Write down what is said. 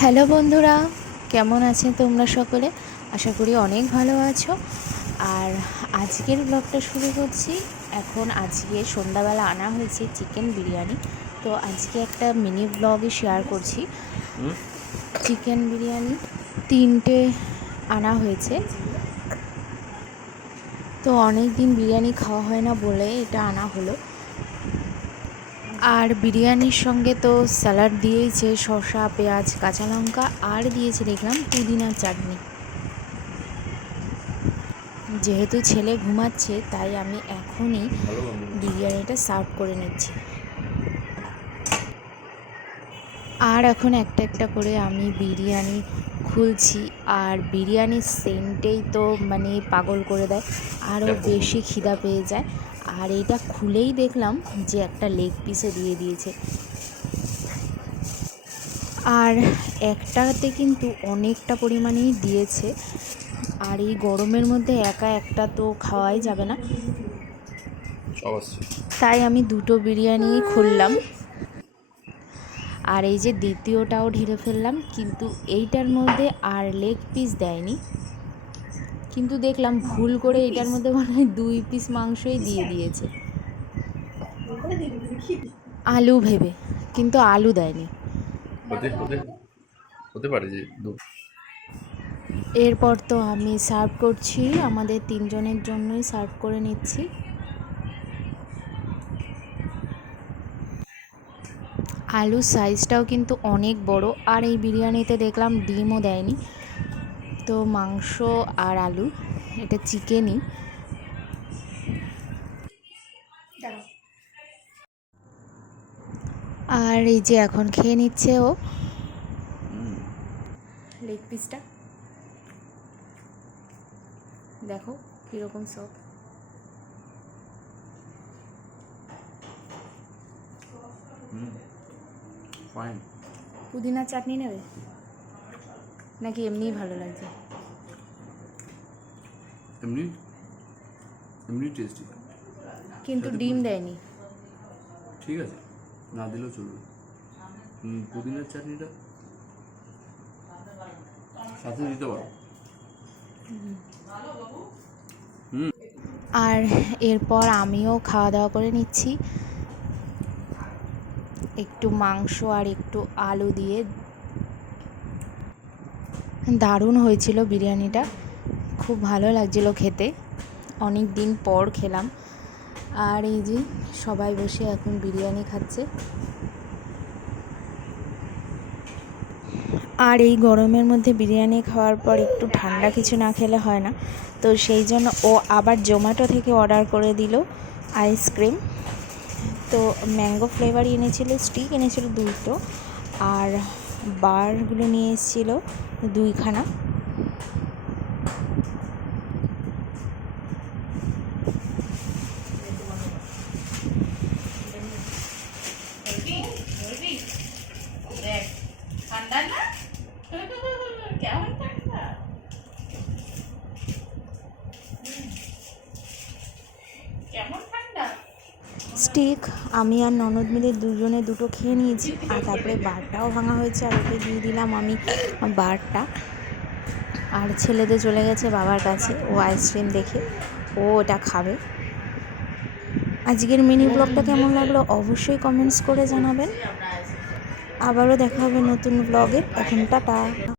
Hello বন্ধুরা, কেমন আছেন তোমরা সকলে? আশা করি অনেক ভালো আছো। আর আজকের ব্লগটা শুরু করছি। আজকে সন্ধ্যাবেলা আনা হয়েছে চিকেন বিরিয়ানি। তো আজকে একটা মিনি ব্লগে শেয়ার করছি। চিকেন বিরিয়ানি 3টে আনা হয়েছে। তো অনেক দিন বিরিয়ানি খাওয়া হয় না বলে এটা আনা হলো। আর বিরিয়ানির সঙ্গে তো স্যালাড দিয়েছে, শসা, পেঁয়াজ, কাঁচা লঙ্কা, আর দিয়েছে দেখলাম পুদিনার চাটনি। যেহেতু ছেলে ঘুমাচ্ছে তাই আমি এখনই বিরিয়ানিটা সার্ভ করে নিচ্ছি। আর এখন একটা একটা করে আমি বিরিয়ানি খুলছি। আর বিরিয়ানির সেন্টেই তো পাগল করে দেয়, আরও বেশি খিদা পেয়ে যায়। আর এটা খুলেই দেখলাম যে একটা লেগ পিসও দিয়ে দিয়েছে। আর একটাতে কিন্তু অনেকটা পরিমাণেই দিয়েছে। আর এই গরমের মধ্যে একা একটা তো খাওয়াই যাবে না, তাই আমি 2টো বিরিয়ানি খুললাম। আর এই যে দ্বিতীয়টাও ঢেলে ফেললাম, কিন্তু এইটার মধ্যে আর লেগ পিস দেয়নি। কিন্তু দেখলাম ভুল করে এটার মধ্যে মনে হয় 2 পিস মাংসই দিয়ে দিয়েছে, আলু ভেবে, কিন্তু আলু দেয়নি। হতে পারে যে এরপর তো আমি সার্ভ করছি, আমাদের 3 জনের জন্যই সার্ভ করে নিচ্ছি। আলুর সাইজটাও কিন্তু অনেক বড়। আর এই বিরিয়ানিতে দেখলাম ডিমও দেয়নি। তো মাংস আর আলু, এটা চিকেনই। আর এই যে এখন খেয়ে নিচ্ছে ও লেগ পিসটা। দেখো কীরকম সব। ফাইন। পুদিনার চাটনি নেবে নাকি এমনিই ভালো লাগছে? এমনি এমনি টেস্টি, কিন্তু ডিম দেয়নি। ঠিক আছে, না দিলেও চলবে। পুদিনার চাটনিটা সাথে দিতে পারো। আর এরপর আমিও খাওয়া দাওয়া করে নিচ্ছি, একটু মাংস আর একটু আলু দিয়ে। দারুণ হয়েছিল বিরিয়ানিটা, খুব ভালো লাগছিল খেতে, অনেক দিন পর খেলাম। আর এই যে সবাই বসে এখন বিরিয়ানি খাচ্ছে। আর এই গরমের মধ্যে বিরিয়ানি খাওয়ার পর একটু ঠান্ডা কিছু না খেলে হয় না। তো সেই জন্য ও আবার জোম্যাটো থেকে অর্ডার করে দিল আইসক্রিম। তো ম্যাঙ্গো ফ্লেভারই এনেছিল, স্টিক এনেছিল 2টো, আর বারগুলো নিয়ে এসেছিলো 2খানা। স্টিক আমি আর ননদ মিলে 2 খেয়ে নিয়েছি। আর তারপরে বারটাও ভাঙা হয়েছে, আর ওকে দিয়ে দিলাম আমি বারটা। আর ছেলেদের চলে গেছে বাবার কাছে, ও আইসক্রিম দেখে ও ওটা খাবে। আজকের মিনি ব্লগটা কেমন লাগলো অবশ্যই কমেন্টস করে জানাবেন। আবারও দেখা হবে নতুন ব্লগে। এখন টাটা।